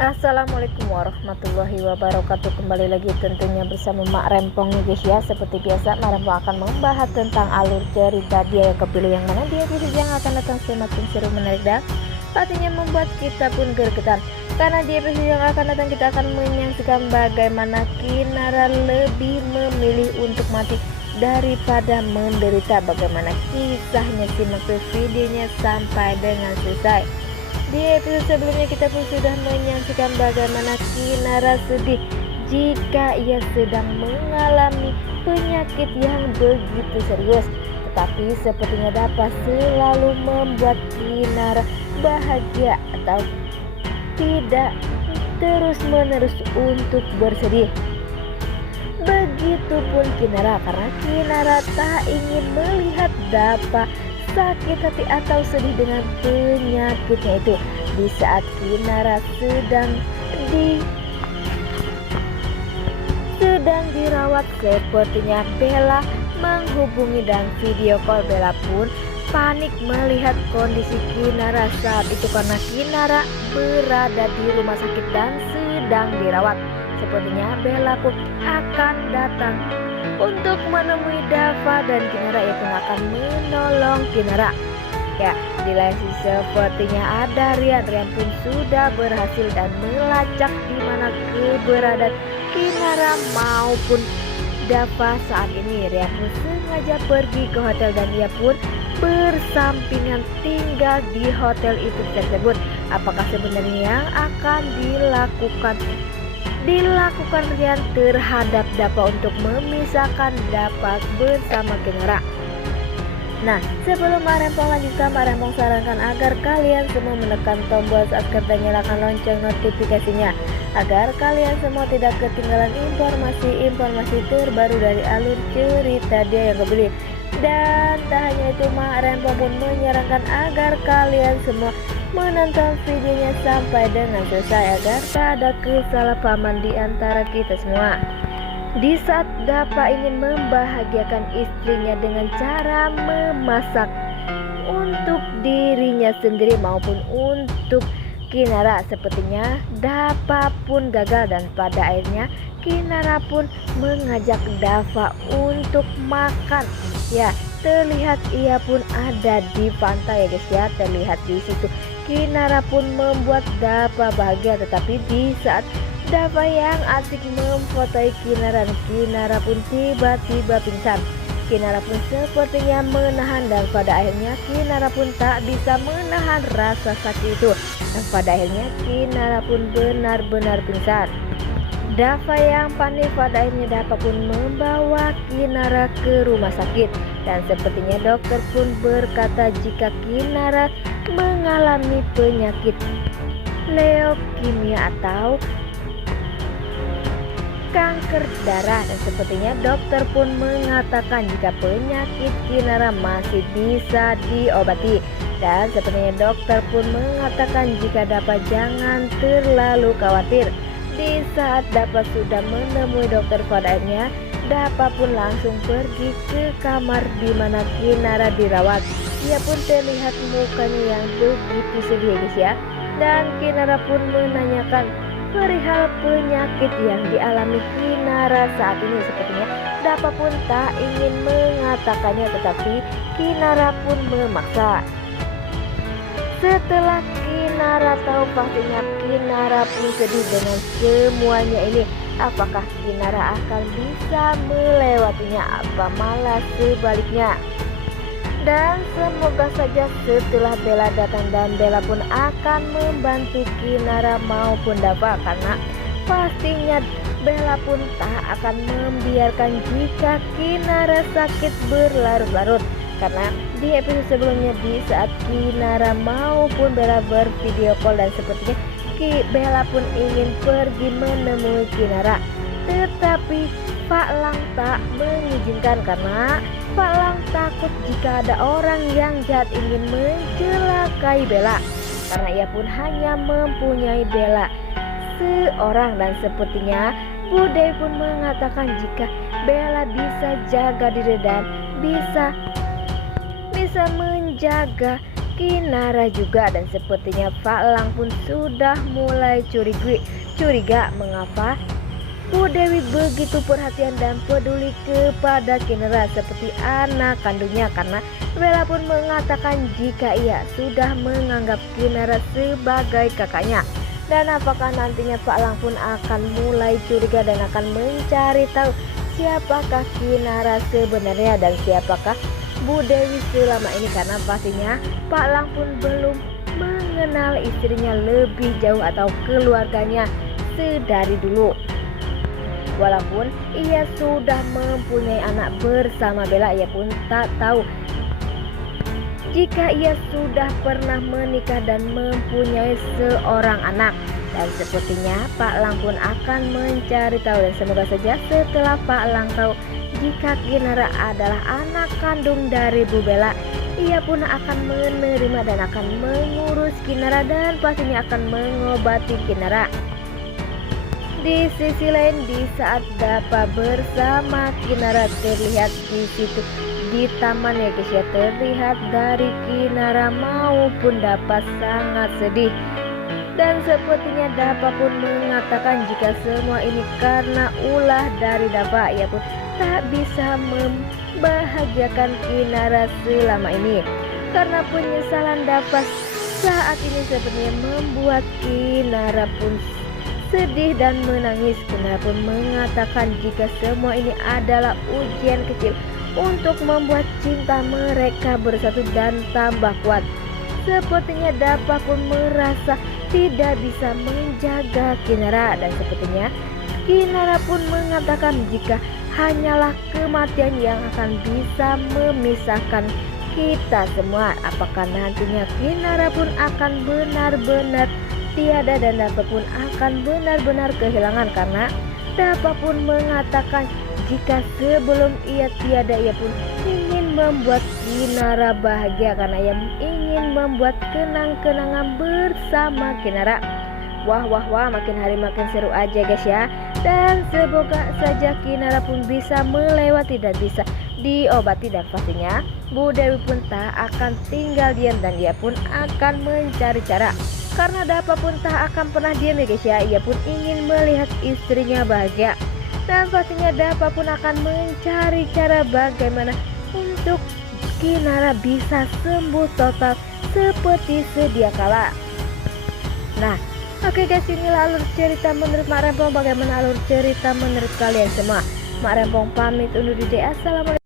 Assalamualaikum warahmatullahi wabarakatuh. Kembali lagi tentunya bersama Mak Rempong nih guys ya. Seperti biasa Mak Rempong akan membahas tentang alur cerita dia yang kepilih yang mana dia episode yang akan datang semakin seru, menarik dan pastinya membuat kita pun gergetan. Karena di episode yang akan datang kita akan menyaksikan bagaimana Kinara lebih memilih untuk mati daripada menderita. Bagaimana kisahnya, simak videonya sampai dengan selesai. Di episode sebelumnya kita pun sudah menyaksikan bagaimana Kinara sedih jika ia sedang mengalami penyakit yang begitu serius. Tetapi sepertinya dapat selalu membuat Kinara bahagia atau tidak terus-menerus untuk bersedih. Begitupun Kinara, karena Kinara tak ingin melihat Dapa sakit hati atau sedih dengan penyakitnya itu. Di saat Kinara sedang dirawat, sepertinya Bella menghubungi dan video call. Bella pun panik melihat kondisi Kinara saat itu karena Kinara berada di rumah sakit dan sedang dirawat. Sepertinya Bella pun akan datang untuk menemui Dava dan Kinara, ia pun akan menolong Kinara. Ya, di lain sisi sepertinya ada Rian pun sudah berhasil dan melacak di mana keberadaan Kinara maupun Dava saat ini. Rian pun sengaja pergi ke hotel dan ia pun bersampingan tinggal di hotel itu tersebut. Apakah sebenarnya yang akan dilakukan Rian terhadap Dapa untuk memisahkan Dapa bersama Kinara? Nah, sebelum Mak Rempong lanjutkan, Mak Rempong sarankan agar kalian semua menekan tombol subscribe dan nyalakan lonceng notifikasinya agar kalian semua tidak ketinggalan informasi terbaru dari alur cerita dia yang kebeli. Dan tak hanya itu, Mak Rempong pun menyarankan agar kalian semua menonton videonya sampai dengan selesai agar tak ada kesalahpahaman di antara kita semua. Di saat Dapa ingin membahagiakan istrinya dengan cara memasak untuk dirinya sendiri maupun untuk Kinara, sepertinya Dapa pun gagal dan pada akhirnya Kinara pun mengajak Dava untuk makan. Ya, terlihat ia pun ada di pantai ya guys ya. Terlihat di situ Kinara pun membuat Dava bahagia, tetapi di saat Dava yang asik memfotai Kinara pun tiba-tiba pingsan. Kinara pun sepertinya menahan dan pada akhirnya Kinara pun tak bisa menahan rasa sakit itu. Dan pada akhirnya Kinara pun benar-benar pingsan. Dava yang panik pada akhirnya Dava pun membawa Kinara ke rumah sakit. Dan sepertinya dokter pun berkata jika Kinara mengalami penyakit leukemia atau kanker darah, dan sepertinya dokter pun mengatakan jika penyakit Kinara masih bisa diobati. Dan sepertinya dokter pun mengatakan jika Dapa jangan terlalu khawatir. Di saat Dapa sudah menemui dokter, pada akhirnya Dapa pun langsung pergi ke kamar di mana Kinara dirawat. Ia pun terlihat mukanya yang begitu sedih guys ya. Dan Kinara pun menanyakan perihal penyakit yang dialami Kinara saat ini. Sepertinya Dapa pun tak ingin mengatakannya, tetapi Kinara pun memaksa. Setelah Kinara tahu, pastinya Kinara pun sedih dengan semuanya ini. Apakah Kinara akan bisa melewatinya, apa malah sebaliknya? Dan semoga saja setelah Bella datang dan Bella pun akan membantu Kinara maupun Dava, karena pastinya Bella pun tak akan membiarkan jika Kinara sakit berlarut-larut. Karena di episode sebelumnya di saat Kinara maupun Bella bervideo call dan sepertinya Bella pun ingin pergi menemui Kinara, tetapi Pak Lang tak mengizinkan karena Pak Lang takut jika ada orang yang jahat ingin mencelakai Bella, karena ia pun hanya mempunyai Bella seorang. Dan sepertinya Bude pun mengatakan jika Bella bisa jaga diri dan bisa menjaga Kinara juga, dan sepertinya Pak Lang pun sudah mulai curiga mengapa Bu Dewi begitu perhatian dan peduli kepada Kinara seperti anak kandungnya, karena Bella pun mengatakan jika ia sudah menganggap Kinara sebagai kakaknya. Dan apakah nantinya Pak Lang pun akan mulai curiga dan akan mencari tahu siapakah Kinara sebenarnya dan siapakah Bu Dewi selama ini, karena pastinya Pak Lang pun belum mengenal istrinya lebih jauh atau keluarganya sedari dulu. Walaupun ia sudah mempunyai anak bersama Bella, ia pun tak tahu jika ia sudah pernah menikah dan mempunyai seorang anak. Dan sepertinya Pak Lang pun akan mencari tahu, dan semoga saja setelah Pak Lang tahu jika Kinara adalah anak kandung dari Bu Bella, ia pun akan menerima dan akan mengurus Kinara dan pastinya akan mengobati Kinara. Di sisi lain, di saat Dapa bersama Kinara terlihat di situ di taman ya guys ya, terlihat dari Kinara maupun Dapa sangat sedih. Dan sepertinya Dapa pun mengatakan jika semua ini karena ulah dari Dapa, ia pun tak bisa membahagiakan Kinara selama ini. Karena penyesalan Dapa saat ini sepertinya membuat Kinara pun sedih dan menangis. Kinara pun mengatakan jika semua ini adalah ujian kecil untuk membuat cinta mereka bersatu dan tambah kuat. Sepertinya Dapa pun merasa tidak bisa menjaga Kinara, dan sepertinya Kinara pun mengatakan jika hanyalah kematian yang akan bisa memisahkan kita semua. Apakah nantinya Kinara pun akan benar-benar tiada dan Dapa pun akan benar-benar kehilangan, karena Dapa pun mengatakan jika sebelum ia tiada ia pun ingin membuat Kinara bahagia, karena ia ingin membuat kenang-kenangan bersama Kinara. Wah, makin hari makin seru aja guys ya. Dan semoga saja Kinara pun bisa melewati dan bisa diobati, dan pastinya Bu Dewi pun tak akan tinggal diam dan dia pun akan mencari cara. Karena Dapa pun tak akan pernah diam ya guys ya, ia pun ingin melihat istrinya bahagia. Dan pastinya Dapa pun akan mencari cara bagaimana untuk Kinara bisa sembuh total seperti sedia kala. Nah, oke guys, inilah alur cerita menurut Mak Rempong. Bagaimana alur cerita menurut kalian semua? Mak Rempong pamit undur diri. Assalamualaikum.